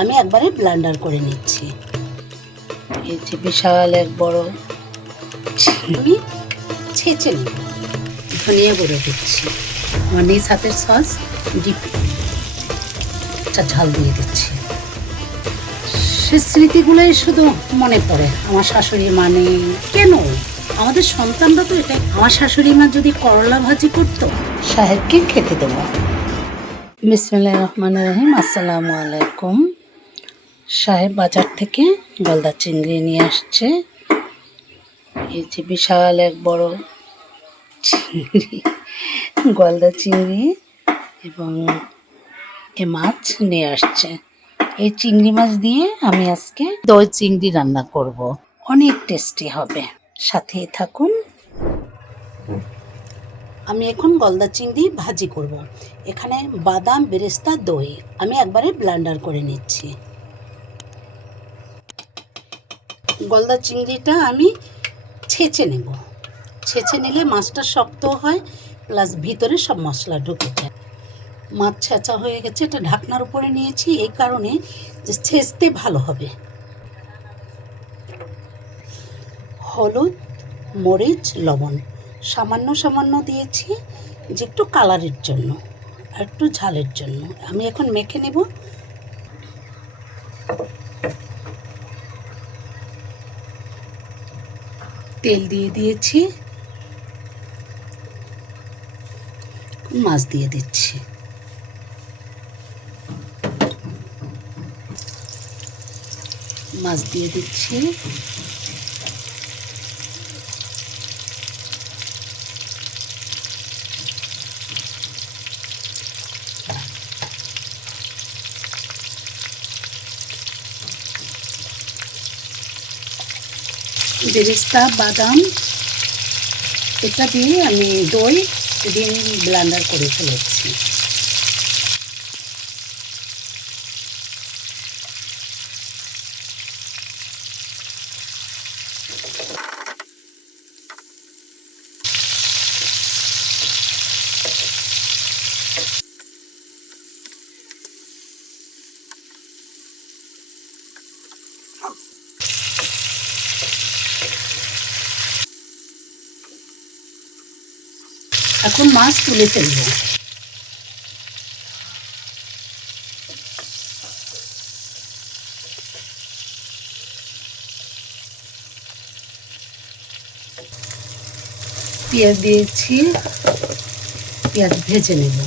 আমি একবারে ব্লেন্ডার করে নিচ্ছি। এই যে বিশাল এক বড় আমি ছেঁচে নেব। ধনিয়া গুঁড়ো দিচ্ছি, আমার নিজ হাতের সস ডিপ ঝাল দিয়ে দিচ্ছি। সে স্মৃতিগুলোই শুধু মনে পড়ে। আমার শাশুড়ি মানে কেন আমাদের সন্তানরা তো এটাই। আমার শাশুড়ি মা যদি করলা ভাজি করতো সাহেবকে খেতে দেবো। বিসমিল্লাহির রহমানির রহিম। আসসালামু আলাইকুম। সাহেব বাজার থেকে গলদা চিংড়ি নিয়ে আসছে। এই যে বিশাল এক বড় চিংড়ি, গলদা চিংড়ি এবং এ মাছ নিয়ে আসছে। এই চিংড়ি মাছ দিয়ে আমি আজকে দই চিংড়ি রান্না করব, অনেক টেস্টি হবে। সাথেই থাকুন। আমি এখন গলদা চিংড়ি ভাজি করব। এখানে বাদাম, বেরেস্তা, দই আমি একবারে ব্লেন্ডার করে নিচ্ছি। গলদা চিংড়িটা আমি ছেঁচে নেব। ছেঁচে নিলে মাছটা শক্ত হয়, প্লাস ভিতরে সব মশলা ঢুকে যায়। মাছ ছেঁচা হয়ে গেছে, এটা ঢাকনার উপরে নিয়েছি এই কারণে যে ছেঁচতে ভালো হবে। হলুদ, মরিচ, লবণ সামান্য সামান্য দিয়েছি, যে একটু কালারের জন্য আর একটু ঝালের জন্য। আমি এখন মেখে নেব। তেল দিয়ে দিয়েছি, মাছ দিয়ে দিচ্ছি। মাছ দিয়ে দিচ্ছি, বেরেস্তা, বাদাম এটা দিয়ে আমি দই দিয়ে ব্লেন্ডার করে ফেলেছি। এখন মাছ তুলে ফেলবো। পেঁয়াজ দিয়েছি, পেঁয়াজ ভেজে নেব।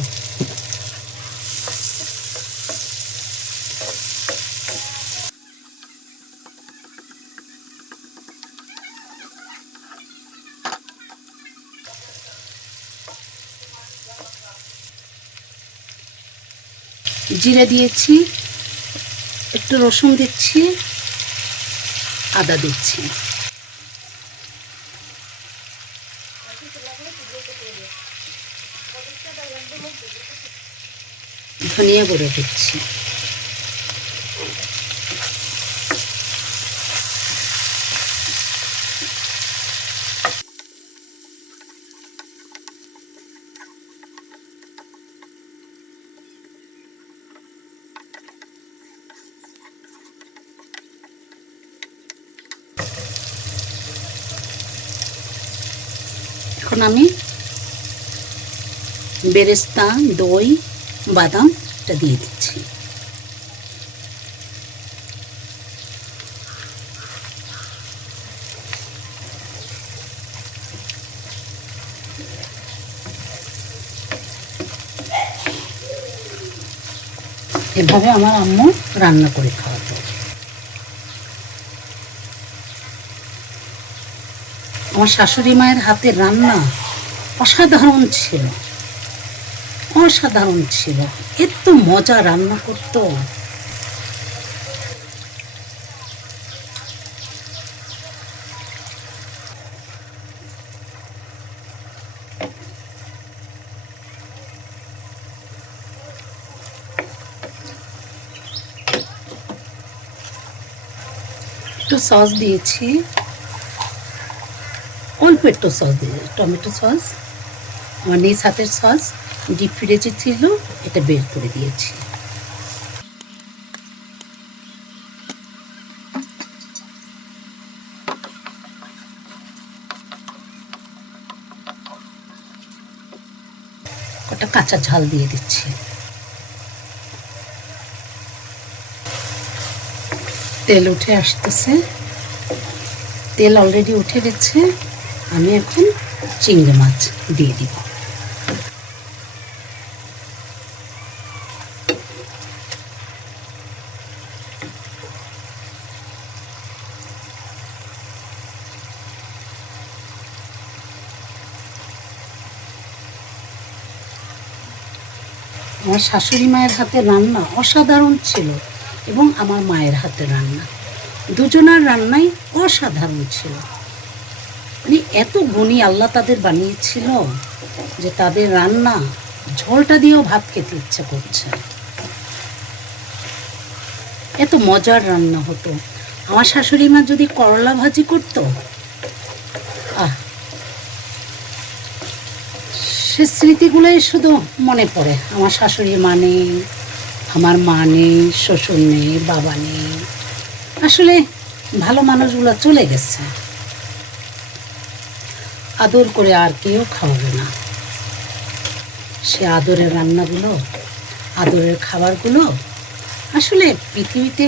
জিরে দিয়েছি, একটু রসুন দিচ্ছি, আদা দিচ্ছি, ধনিয়া গুঁড়ো দিচ্ছি। এখন আমি বেরেস্তা, দই, বাদাম এটা দিয়ে দিচ্ছি। এভাবে আমার আম্মু রান্না করে খাওয়াতো। আমার শাশুড়ি মায়ের হাতের রান্না অসাধারণ ছিল, অসাধারণ ছিল। এত মজা রান্না করতো। একটু সস দিয়েছি, অল্প একটু সস দিয়ে, টমেটো সস আমার নিজ হাতের সস ডিপ ফ্রিজে ছিল, এটা বের করে দিয়েছি। কটা কাঁচা ঝাল দিয়ে দিচ্ছি। তেল উঠে আসতেছে, তেল অলরেডি উঠে গেছে। আমি এখন চিংড়ি মাছ দিয়ে দিব। আমার শাশুড়ি মায়ের হাতে রান্না অসাধারণ ছিল এবং আমার মায়ের হাতে রান্না, দুজনার রান্নাই অসাধারণ ছিল। মানে এত গুণী আল্লাহ তাদের বানিয়েছিল যে তাদের রান্না ঝোলটা দিয়েও ভাত খেতে ইচ্ছে করছে, এত মজার রান্না হতো। আমার শাশুড়ি মা যদি করলা ভাজি করতো, সে স্মৃতিগুলোই শুধু মনে পড়ে। আমার শাশুড়ি মা নেই, আমার মা নেই, শ্বশুর নেই, বাবা নেই, আসলে ভালো মানুষগুলো চলে গেছে। আদর করে আর কেউ খাওয়াবে না। সে আদরের রান্নাগুলো, আদরের খাবারগুলো আসলে পৃথিবীতে,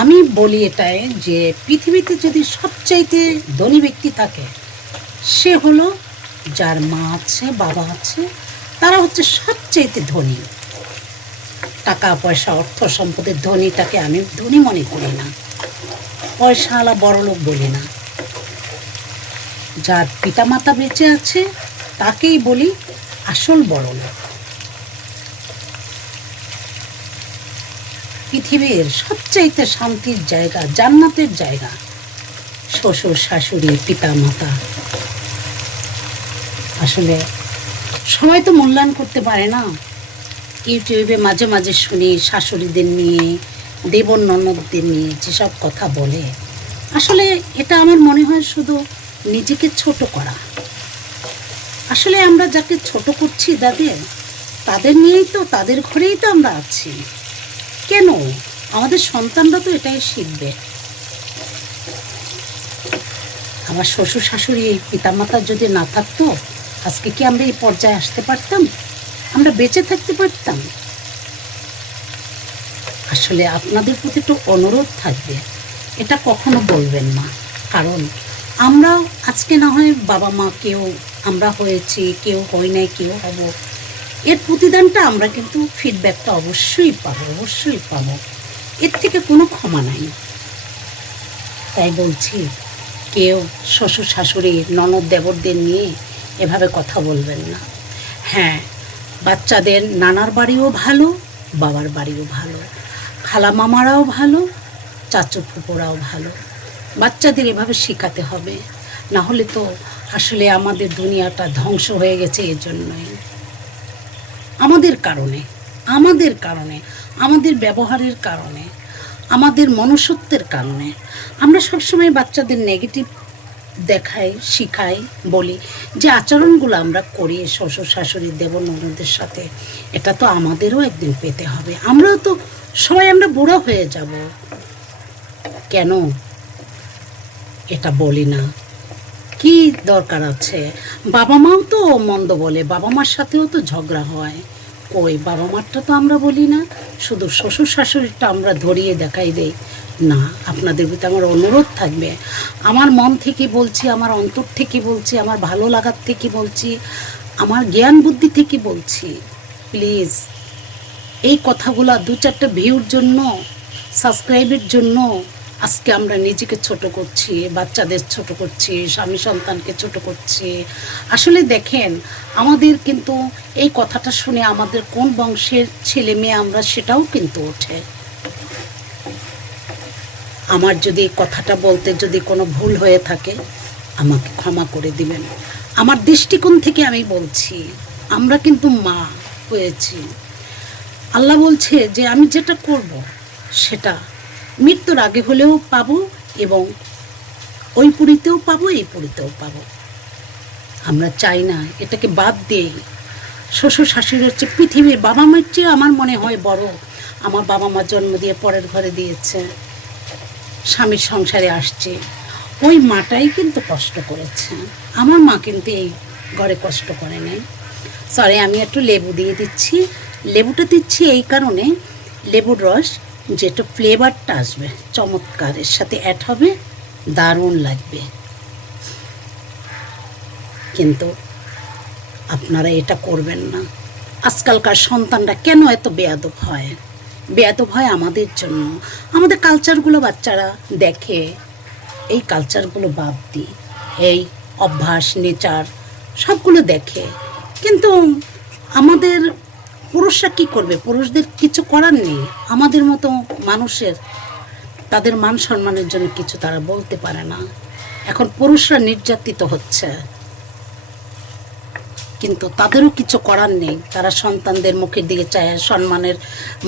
আমি বলি এটাই যে পৃথিবীতে যদি সবচাইতে ধনী ব্যক্তি থাকে, সে হলো যার মা আছে, বাবা আছে, তারা হচ্ছে সবচাইতে ধনী। টাকা পয়সা অর্থ সম্পদের ধনীটাকে আমি ধনী মনে করি না, পয়সাওয়ালা বড়লোক বলি না। যার পিতামাতা বেঁচে আছে তাকেই বলি আসল বড়লোক। পৃথিবীর সবচাইতে শান্তির জায়গা, জান্নাতের জায়গা শ্বশুর শাশুড়ি পিতামাতা। আসলে সবাই তো মূল্যায়ন করতে পারে না। ইউটিউবে মাঝে মাঝে শুনি শাশুড়িদের নিয়ে, দেবর ননদদের নিয়ে যেসব কথা বলে, আসলে এটা আমার মনে হয় শুধু নিজেকে ছোট করা। আসলে আমরা যাকে ছোট করছি তাদের নিয়েই তো, তাদের ঘরেই তো আমরা আছি। কেন? আমাদের সন্তানরা তো এটাই শিখবে। আমার শ্বশুর শাশুড়ি পিতামাতা যদি না থাকতো, আজকে কি আমরা এই পর্যায়ে আসতে পারতাম? আমরা বেঁচে থাকতে পারতাম? আসলে আপনাদের প্রতি একটু অনুরোধ থাকবে, এটা কখনো বলবেন না। কারণ আমরা আজকে না হয় বাবা মা কেউ আমরা হয়েছি, কেউ হয় নাই, কেউ হব, এর প্রতিদানটা আমরা কিন্তু ফিডব্যাকটা অবশ্যই পাবো, অবশ্যই পাবো। এর থেকে কোনো ক্ষমা নাই। তাই বলছি, কেউ শ্বশুর শাশুড়ি ননদ দেবরদের নিয়ে এভাবে কথা বলবেন না। হ্যাঁ, বাচ্চাদের নানার বাড়িও ভালো, বাবার বাড়িও ভালো, খালা মামারাও ভালো, চাচু ফুপুরাও ভালো। বাচ্চাদের এভাবে শেখাতে হবে, না হলে তো আসলে আমাদের দুনিয়াটা ধ্বংস হয়ে গেছে। এর জন্যই আমাদের কারণে, আমাদের ব্যবহারের কারণে, আমাদের মনুষ্যত্বের কারণে আমরা সবসময় বাচ্চাদের নেগেটিভ দেখাই, শিখাই, বলি যে আচরণগুলো আমরা করি শ্বশুর শাশুড়ি দেবর ননদের সাথে, এটা তো আমাদেরও একদিন পেতে হবে। আমরাও তো সবাই আমরা বুড়ো হয়ে যাব, কেন এটা বলি না? কি দরকার আছে? বাবা মাও তো মন্দ বলে, বাবা মার সাথেও তো ঝগড়া হয়। কই, বাবা মারটা তো আমরা বলি না, শুধু শ্বশুর শাশুড়িটা আমরা ধরিয়ে দেখাই দেই না। আপনাদের প্রতি আমার অনুরোধ থাকবে, আমার মন থেকে বলছি, আমার অন্তর থেকে বলছি, আমার ভালো লাগার থেকে বলছি, আমার জ্ঞান বুদ্ধি থেকে বলছি, প্লিজ এই কথাগুলো 2-4টা ভিউর জন্য, সাবস্ক্রাইবের জন্য আজকে আমরা নিজেকে ছোট করছি, বাচ্চাদের ছোট করছি, স্বামী সন্তানকে ছোট করছি। আসলে দেখেন, আমাদের কিন্তু এই কথাটা শুনে আমাদের কোন বংশের ছেলে মেয়ে আমরা সেটাও কিন্তু ওঠে। আমার যদি কথাটা বলতে যদি কোনো ভুল হয়ে থাকে, আমাকে ক্ষমা করে দিবেন। আমার দৃষ্টিকোণ থেকে আমি বলছি, আমরা কিন্তু মা হয়েছি। আল্লাহ বলছে যে আমি যেটা করব সেটা মৃত্যুর আগে হলেও পাবো, এবং ওই পুরীতেও পাবো, এই পুরীতেও পাবো। আমরা চাই না এটাকে বাদ দিয়ে শ্বশুর শাশুড়ি হচ্ছে পৃথিবীর বাবা মার চেয়ে আমার মনে হয় বড়। আমার বাবা মা জন্ম দিয়ে পরের ঘরে দিয়েছে, স্বামীর সংসারে আসছে, ওই মাটাই কিন্তু কষ্ট করেছে। আমার মা কিন্তু এই ঘরে কষ্ট করে নাই। সরি, আমি একটু লেবু দিয়ে দিচ্ছি। লেবুটা দিচ্ছি এই কারণে, লেবুর রস যেটা ফ্লেভারটা আসবে চমৎকার, এর সাথে অ্যাড হবে, দারুণ লাগবে। কিন্তু আপনারা এটা করবেন না। আজকালকার সন্তানরা কেন এত বেয়াদব হয়? বেয়াদব হয় আমাদের জন্য। আমাদের কালচারগুলো বাচ্চারা দেখে, এই কালচারগুলো বাদ দিই, এই অভ্যাস নেচার সবগুলো দেখে। কিন্তু আমাদের পুরুষরা কি করবে? পুরুষদের কিছু করার নেই। আমাদের মতো মানুষের তাদের মান সম্মানের জন্য কিছু তারা বলতে পারে না। এখন পুরুষরা নির্যাতিত হচ্ছে, কিন্তু তাদেরও কিছু করার নেই। তারা সন্তানদের মুখের দিকে চায়, সম্মানের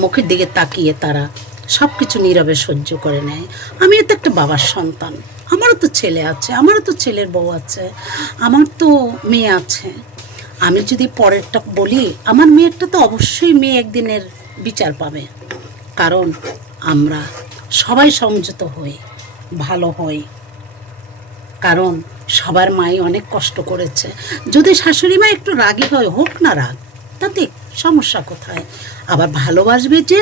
মুখের দিকে তাকিয়ে তারা সব কিছু নীরবে সহ্য করে নেয়। আমিও তো একটা বাবার সন্তান, আমারও তো ছেলে আছে, আমারও তো ছেলের বউ আছে, আমার তো মেয়ে আছে। আমি যদি পরেরটা বলি, আমার মেয়েরটা তো অবশ্যই মেয়ে একদিনের বিচার পাবে। কারণ আমরা সবাই সংযত হই, ভালো হই, কারণ সবার মাই অনেক কষ্ট করেছে। যদি শাশুড়ি মা একটু রাগী হয়, হোক না রাগ, তাতে সমস্যা কোথায়? আবার ভালোবাসবে যে,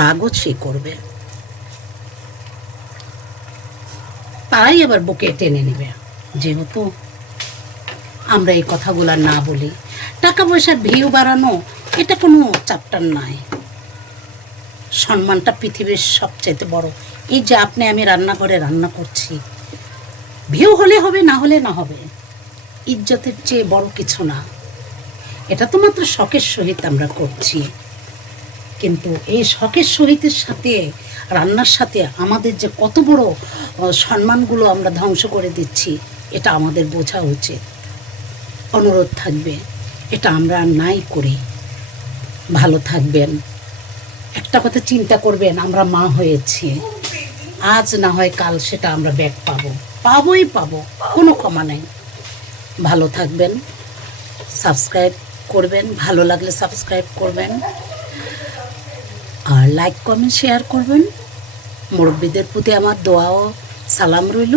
রাগও সে করবে, তারাই আবার বুকে টেনে নেবে। যেহেতু আমরা এই কথাগুলো না বলি, টাকা পয়সার ভিউ বাড়ানো এটা কোনো চ্যাপ্টার নাই। সম্মানটা পৃথিবীর সবচাইতে বড়। এই যে আপনি আমি রান্নাঘরে রান্না করছি, ভিউ হলে হবে, না হলে না হবে, ইজ্জতের চেয়ে বড় কিছু না। এটা তো মাত্র শখের সহিত আমরা করছি, কিন্তু এই শখের সহিতের সাথে রান্নার সাথে আমাদের যে কত বড় সম্মানগুলো আমরা ধ্বংস করে দিচ্ছি, এটা আমাদের বোঝা উচিত। অনুরোধ থাকবে, এটা আমরা আর নাই করি। ভালো থাকবেন। একটা কথা চিন্তা করবেন, আমরা মা হয়েছি, আজ না হয় কাল সেটা আমরা ব্যাক পাবো, পাবোই পাবো, কোনো ক্ষমা নেই। ভালো থাকবেন, সাবস্ক্রাইব করবেন, ভালো লাগলে সাবস্ক্রাইব করবেন, আর লাইক কমেন্ট শেয়ার করবেন। মুরব্বীদের প্রতি আমার দোয়া ও সালাম রইল।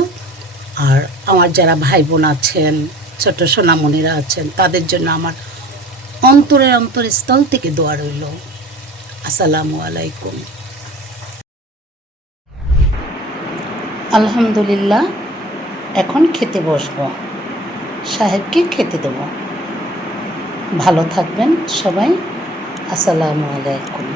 আর আমার যারা ভাই বোন আছেন, ছোট সোনামণিরা আছেন, তাদের জন্য আমার অন্তরস্থল থেকে দোয়া রইল। আসসালামু আলাইকুম। আলহামদুলিল্লাহ, এখন খেতে বসবো, সাহেবকে খেতে দেব। ভালো থাকবেন সবাই। আসসালামু আলাইকুম।